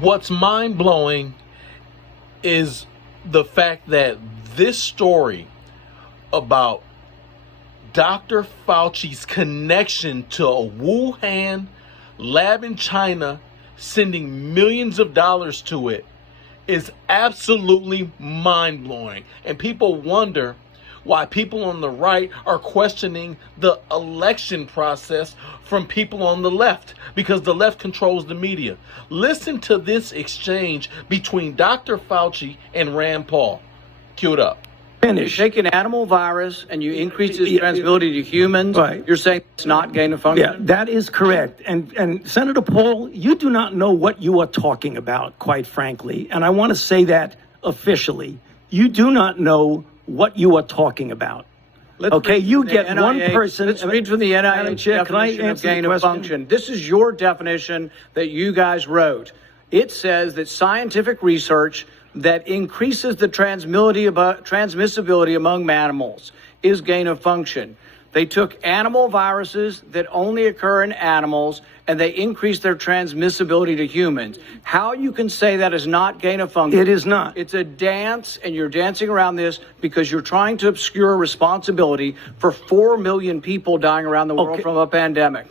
What's mind-blowing is the fact that this story about Dr. Fauci's connection to a Wuhan lab in China, sending millions of dollars to it, is absolutely mind-blowing. And people wonder why people on the right are questioning the election process from people on the left, because the left controls the media. Listen to this exchange between Dr. Fauci and Rand Paul. Cue it up. You take an animal virus and you increase its transmissibility to humans. Right. You're saying it's not gain of function? Yeah, that is correct. And Senator Paul, you do not know what you are talking about, quite frankly. And I want to say that officially. You do not know what you are talking about. Okay, you get one person. Let's read from the NIH definition of gain of function. This is your definition that you guys wrote. It says that scientific research that increases the transmissibility among mammals is gain of function. They took animal viruses that only occur in animals and they increased their transmissibility to humans. How you can say that is not gain of function? It is not. It's a dance, and you're dancing around this because you're trying to obscure responsibility for 4 million people dying around the world from a pandemic.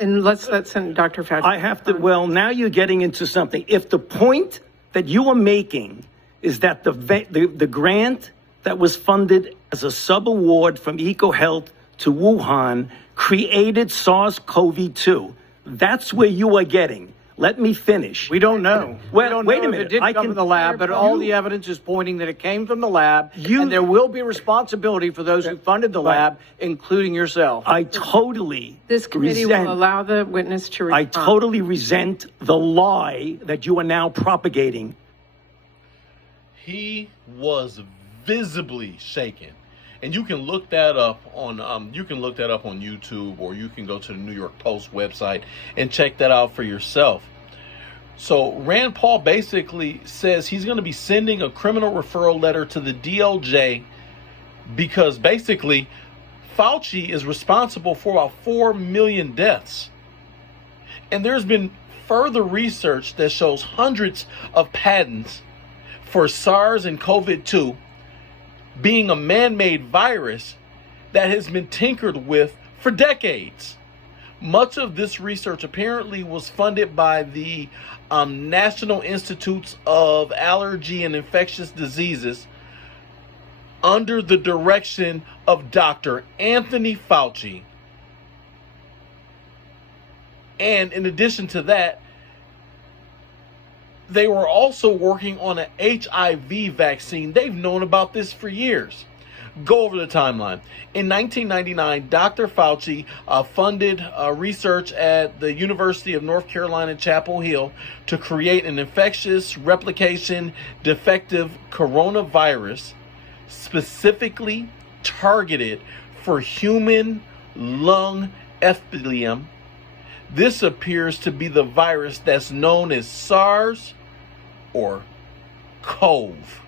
And let's send Dr. Fauci. I have to, well, now you're getting into something. If the point that you are making is that the grant that was funded as a sub-award from EcoHealth to Wuhan created SARS-CoV-2. That's where you are getting. Let me finish. We don't know. Well, we don't wait know a minute. If it did come from the lab, but all the evidence is pointing that it came from the lab, and there will be responsibility for those who funded the lab, including yourself. I totally This committee will allow the witness to respond. I totally resent the lie that you are now propagating. He was visibly shaken. And you can look that up on YouTube, or you can go to the New York Post website and check that out for yourself. So Rand Paul basically says he's going to be sending a criminal referral letter to the DOJ because basically Fauci is responsible for about 4 million deaths. And there's been further research that shows hundreds of patents for SARS and COVID-2 being a man-made virus that has been tinkered with for decades. Much of this research apparently was funded by the National Institutes of Allergy and Infectious Diseases under the direction of Dr. Anthony Fauci. And in addition to that, they were also working on an HIV vaccine. They've known about this for years. Go over the timeline. In 1999, Dr. Fauci funded research at the University of North Carolina, Chapel Hill to create an infectious replication defective coronavirus specifically targeted for human lung epithelium. This appears to be the virus that's known as SARS or CoV.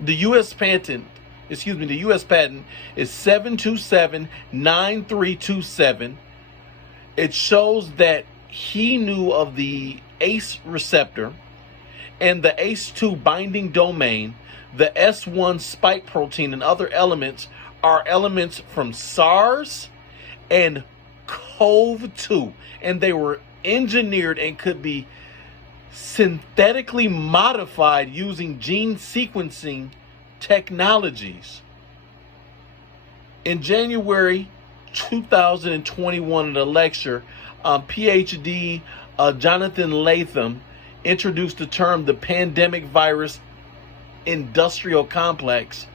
The U.S. patent is 7279327. It shows that he knew of the ACE receptor and the ACE2 binding domain. The S1 spike protein and other elements are elements from SARS and CoV-2, and they were engineered and could be synthetically modified using gene sequencing technologies. In January 2021, in a lecture, PhD Jonathan Latham introduced the term the pandemic virus industrial complex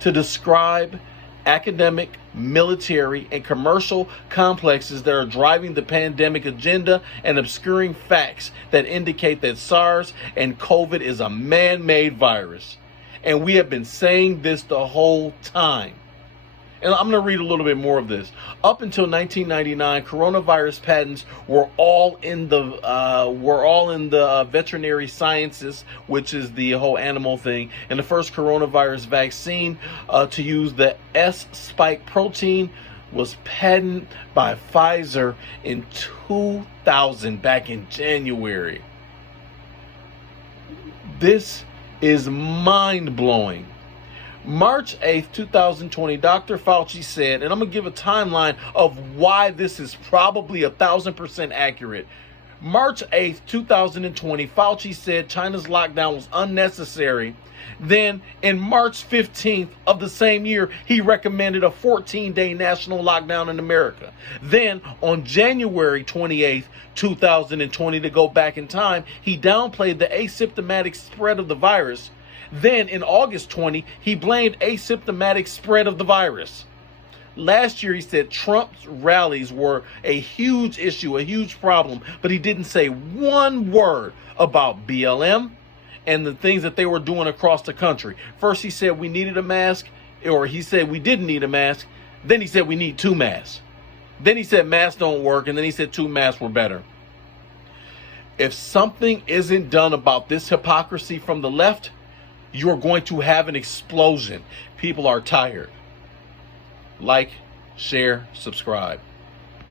to describe academic, military, and commercial complexes that are driving the pandemic agenda and obscuring facts that indicate that SARS and COVID is a man-made virus. And we have been saying this the whole time. And I'm going to read a little bit more of this. Up until 1999, coronavirus patents were all in the veterinary sciences, which is the whole animal thing. And the first coronavirus vaccine to use the S spike protein was patented by Pfizer in 2000, back in January. This is mind-blowing. March 8th, 2020, Dr. Fauci said, and I'm going to give a timeline of why this is probably 1,000% accurate. March 8th, 2020, Fauci said China's lockdown was unnecessary. Then, in March 15th of the same year, he recommended a 14-day national lockdown in America. Then, on January 28th, 2020, to go back in time, he downplayed the asymptomatic spread of the virus. Then, in August 20, he blamed asymptomatic spread of the virus. Last year, he said Trump's rallies were a huge issue, a huge problem, but he didn't say one word about BLM and the things that they were doing across the country. First, he said we needed a mask, or he said we didn't need a mask. Then he said we need 2 masks. Then he said masks don't work, and then he said 2 masks were better. If something isn't done about this hypocrisy from the left, you're going to have an explosion. People are tired. Like, share, subscribe.